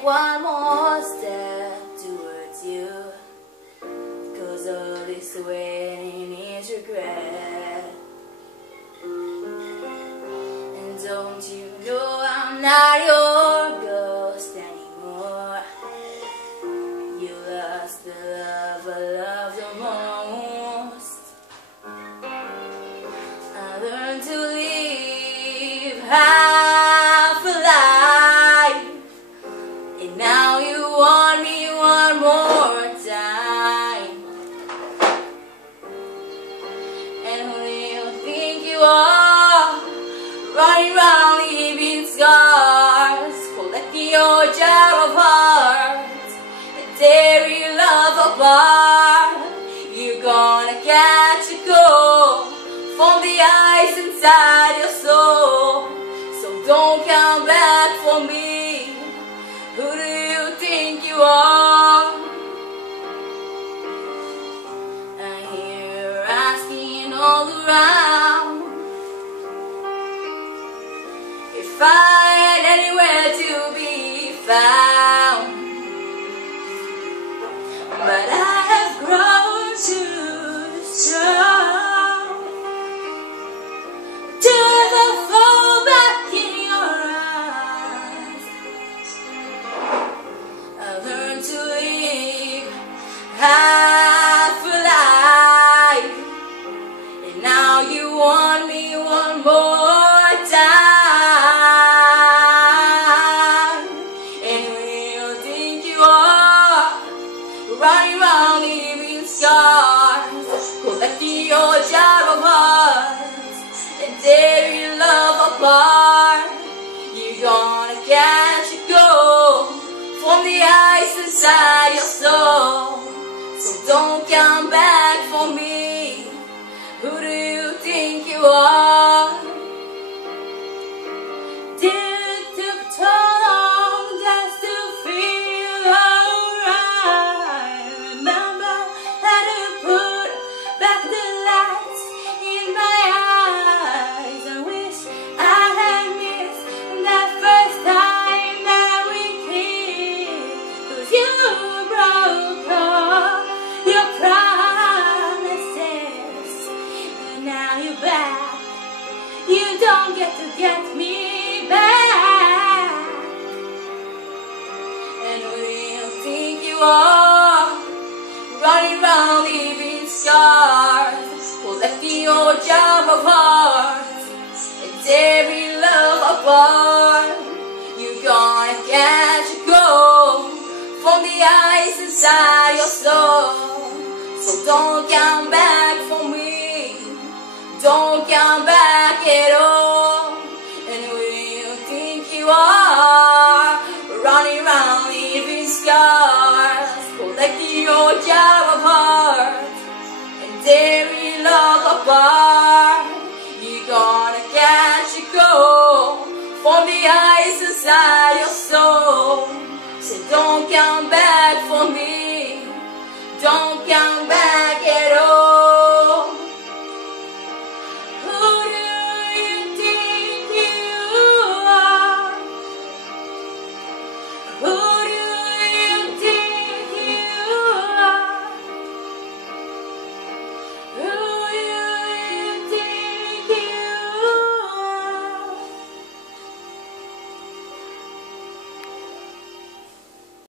take one more step towards you, 'cause all this waiting is regret. And don't you know I'm not your ghost anymore? You lost the love I love the most. I learned to live half a life, and now you want me one more time. And who do you think you are, running round leaving scars, collecting your jar of hearts and tearing love apart? You're gonna catch a cold from the ice inside your soul, so don't come back for me. Who do you think you are? I hear you asking all around if I had anywhere to be found, but I have grown too strong to ever fall back in your eyes. I learned to live half a life, and now you want me one more time. And who do you think you are, running round leaving scars, collecting your jar of hearts and tearing love apart? You're gonna catch a cold from the ice inside your soul, so don't come back for me. Who do you think you are? Did it took so long just to feel alright? Remember that you put back the lights in my eyes. I wish I had missed that first time that we kissed, 'cause you broke all your promises, and now you're back. You don't get to get me back. And who do you think you are, running round leaving scars, collecting your jar of hearts and tearing love apart? You're gonna catch a cold from the ice inside your soul, so don't come back for me. Don't come back at all. And who do you think you are, running round leaving scars, collecting your jar of hearts and tearing love apart? You're gonna catch a cold from the ice inside your soul, so don't come back for me. Don't